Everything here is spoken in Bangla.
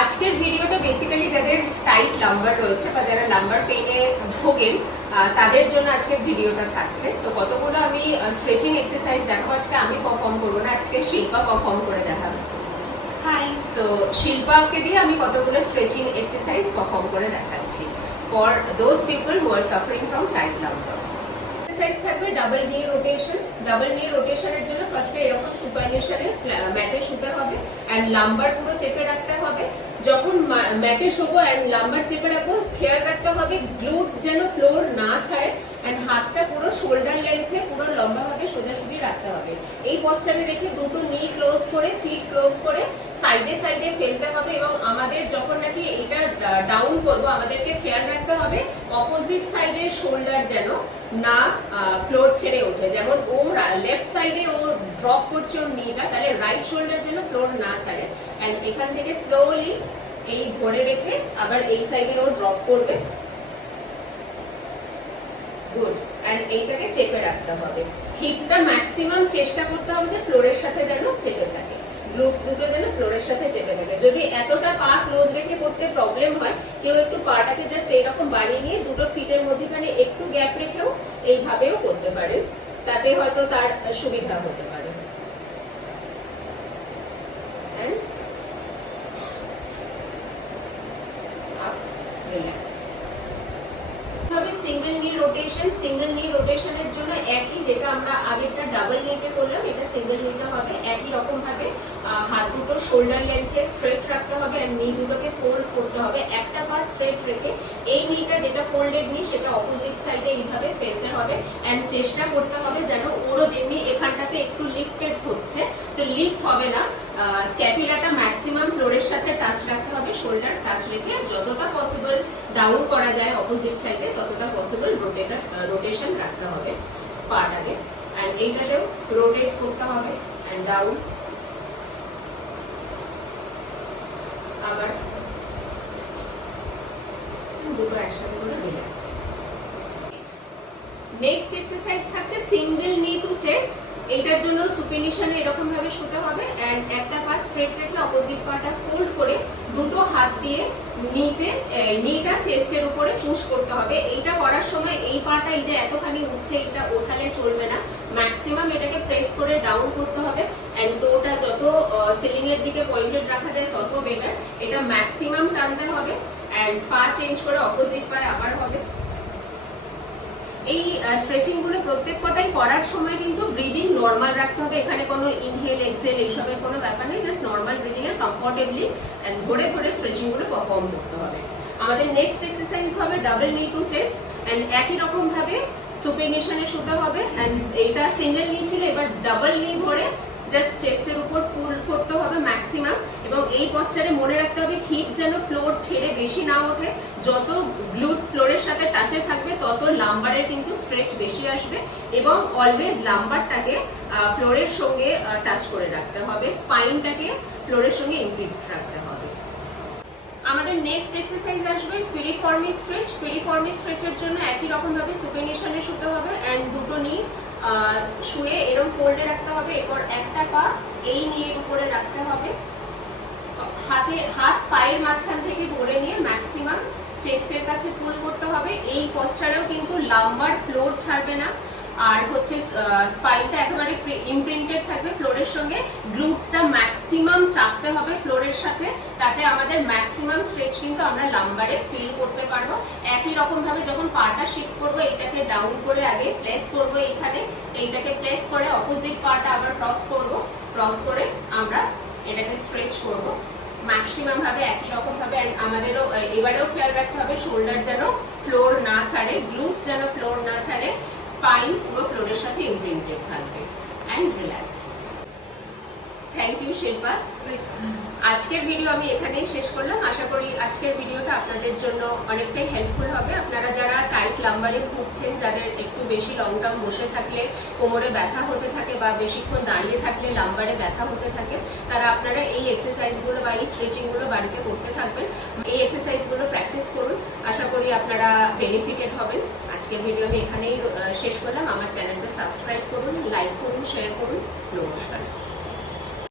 আজকের ভিডিওটা বেসিক্যালি যাদের টাইট লাম্বার রয়েছে বা যারা লাম্বার পেইনে ভোগেন তাদের জন্য আজকের ভিডিওটা থাকছে। তো কতগুলো আমি স্ট্রেচিং এক্সারসাইজ দেখাবো। আজকে আমি পারফর্ম করবো না, আজকে শিল্পা পারফর্ম করে দেখাবে। হাই, তো শিল্পাকে দিয়ে আমি কতগুলো স্ট্রেচিং এক্সারসাইজ পারফর্ম করে দেখাচ্ছি for those people who are suffering from tight lumber. Exercise থাকবে ডাবল নি রোটেশন। ডাবল নি রোটেশনের জন্য ফার্স্টে এরকম সুপারনেশনে ম্যাটে শুতে হবে এন্ড লাম্বার পুরো চেপে রাখতে হবে। যখন ম্যাটে শোবো এন্ড লাম্বার চেপে রাখবো, খেয়াল রাখতে হবে গ্লুটস যেন ফ্লোর না ছাড়ে এন্ড হাতটা পুরো শোল্ডার লেন্থে পুরো লম্বাভাবে সোজাসুজি রাখতে হবে। এই পশ্চারে রেখে দুটো নি ক্লোজ করে, ফিট ক্লোজ করে সাইডে সাইডে ফেলতে হবে। এবং আমাদের যখন নাকি এটা ডাউন করবো, আমাদেরকে খেয়াল রাখতে হবে অপোজিট সাইডের শোল্ডার যেন না ফ্লোর ছেড়ে ওঠে। যেমন ও লেফট সাইডে ও ড্রপ করছে ওর নিটা, তাহলে রাইট শোল্ডার যেন ফ্লোর না ছাড়ে। এন্ড এখান থেকে স্লোলি এই ধরে রেখে আবার এই সাইডে ও ড্রপ করবে। গুড। এন্ড এইটাকে চেপে রাখতে হবে। হিপটা ম্যাক্সিমাম চেষ্টা করতে হবে যে ফ্লোরের সাথে যেন চেপে থাকে, গ্লুটস দুটো যেন ফ্লোরের সাথে চেপে থাকে। যদি এতটা পা ক্লোজ রেখে করতে প্রবলেম হয়, কেউ একটু পাটাকে জাস্ট এইরকম বাড়িয়ে নিয়ে দুটো ফিটের মধ্যখানে একটু গ্যাপ রেখেও এইভাবেও করতে পারেন, তাতে হয়তো তার সুবিধা হতে পারে। সিঙ্গেল নি রোটেশন। সিঙ্গেল নি রোটেশনের জন্য একই, যেটা আমরা আগেরটা ডাবল নিতে করলাম, এটা সিঙ্গেল নিতে হবে। একই রকম ভাবে হাত দুটো শোল্ডার লেন্থে স্ট্রেট রাখতে হবে আর নি দুটোকে ফোল্ড করতে হবে। একটা পা স্ট্রেট রেখে এই নিটা যেটা ফোল্ডেড নি সেটা অপোজিট সাইডে এইভাবে ফেলতে হবে এন্ড চেষ্টা করতে হবে যেন ওরও যেমনি এখানটাতে একটু লিফটেড হচ্ছে, তো লিফট হবে না। স্ক্যাপুলাটা ম্যাক্সিমাম ফ্লোরের সাথে টাচ রাখতে হবে, শোল্ডার টাচ রেখে যতটা পসিবল ডাউন করা যায় অপোজিট সাইডে ততটা পসিবল রোটেশন রাখতে হবে পাটাকে। এন্ড এইটাতেও রোটেট করতে হবে এন্ড ডাউন, আবার দুটো একসাথে করে রিল্যাক্স। নেক্সট এক্সারসাইজ থাকছে সিঙ্গেল নি টু চেস্ট। এইটার জন্য সুপিনিশনে এরকম ভাবে শুতে হবে এন্ড একটা পা স্ট্রেট রেখে অপোজিট পাটা ফোল্ড করে দুটো হাত দিয়ে নিটা চেস্টের উপরে পুশ করতে হবে। এইটা করার সময় এই পাটা এই যে এতখানি উঠছে, এটা ওঠালে চলবে না, ম্যাক্সিমাম এটাকে প্রেস করে ডাউন করতে হবে এন্ড তোটা যত সিলিং এর দিকে পয়েন্টেড রাখা যায় তত বেটার। এটা ম্যাক্সিমাম টানতে হবে এন্ড পা চেঞ্জ করে অপোজিট পায়ে আবার হবে। এই স্ট্রেচিং গুলো প্রত্যেক কটাই করার সময় কিন্তু ব্রিদিং নরমাল রাখতে হবে। এখানে কোনো ইনহেল এক্সহেল এইসবের কোনো ব্যাপার নেই, জাস্ট নরমাল ব্রিদিং এ কমফোর্টেবলি এন্ড ধরে ধরে স্ট্রেচিং গুলো পারফর্ম করতে হবে। আমাদের নেক্সট এক্সারসাইজ হবে double knee to chest and একই রকম ভাবে সুপিনিশনে শুতে হবে এন্ড এইটা সিঙ্গেল নি ছিল, এবার ডাবল নি ধরে জাস্ট চেস্টের উপর পুল করতে হবে ম্যাক্সিমাম। এবং এই পশ্চারে মনে রাখতে হবে হিপ যেন ফ্লোর ছেড়ে বেশি না ওঠে। যত গ্লুটস ফ্লোরের সাথে টাচে থাকবে তত লাম্বারের কিন্তু স্ট্রেচ বেশি আসবে এবং অলওয়েজ লাম্বারটাকে ফ্লোরের সঙ্গে টাচ করে রাখতে হবে, স্পাইনটাকে ফ্লোরের সঙ্গে ইনক্রিজ রাখতে হবে। আমাদের নেক্সট এক্সারসাইজ আসবে পিরিফর্মি স্ট্রেচ। পিরিফর্মি স্ট্রেচের জন্য একই রকম ভাবে সুপিনিশনে শুতে হবে এন্ড দুটো নি শুয়ে এরকম ফোল্ডে রাখতে হবে। এরপর একটা পা এই নিয়ের উপরে রাখতে হবে, হাত পায়ের মাঝখান থেকে ধরে নিয়ে ম্যাক্সিমাম চেস্টের কাছে পুল করতে হবে। এই পশ্চারেও কিন্তু লাম্বার ফ্লোর ছাড়বে না আর হচ্ছে স্পাইনটা একেবারে ইমপ্রিন্টেড থাকবে ফ্লোরের সঙ্গে। গ্লুটসটা ম্যাক্সিমাম চাপতে হবে ফ্লোরের সাথে, তাতে আমাদের ম্যাক্সিমাম স্ট্রেচ কিন্তু আমরা লাম্বারে ফিল করতে পারবো। একই রকম ভাবে যখন পাটা শিফট করবো, এইটাকে ডাউন করে আগে প্রেস করবো, এইখানে এইটাকে প্রেস করে অপোজিট পাটা আবার ক্রস করবো, ক্রস করে আমরা এটাকে স্ট্রেচ করবো ম্যাক্সিমাম ভাবে একই রকম ভাবে। আমাদেরও এবারেও খেয়াল রাখতে হবে শোল্ডার যেন ফ্লোর না ছাড়ে, গ্লুটস যেন ফ্লোর না ছাড়ে, স্পাইন পুরো ফ্লোরের সাথে ইমপ্রিন্টেড থাকবে and relax. Thank you Shilpa. আজকের ভিডিও আমি এখানেই শেষ করলাম। আশা করি আজকের ভিডিওটা আপনাদের জন্য অনেকটাই হেল্পফুল হবে। আপনারা যারা টাইট লাম্বারে ভুগছেন, যাদের একটু বেশি লং টার্ম বসে থাকলে কোমরে ব্যথা হতে থাকে বা বেশিক্ষণ দাঁড়িয়ে থাকলে লাম্বারে ব্যথা হতে থাকে, তারা আপনারা এই এক্সারসাইজগুলো বা এই স্ট্রেচিংগুলো বাড়িতে করতে থাকবেন। এই এক্সারসাইজগুলো প্র্যাকটিস করুন, আশা করি আপনারা বেনিফিটেড হবেন। আজকের ভিডিও আমি এখানেই শেষ করলাম। আমার চ্যানেলটা সাবস্ক্রাইব করুন, লাইক করুন, শেয়ার করুন। নমস্কার।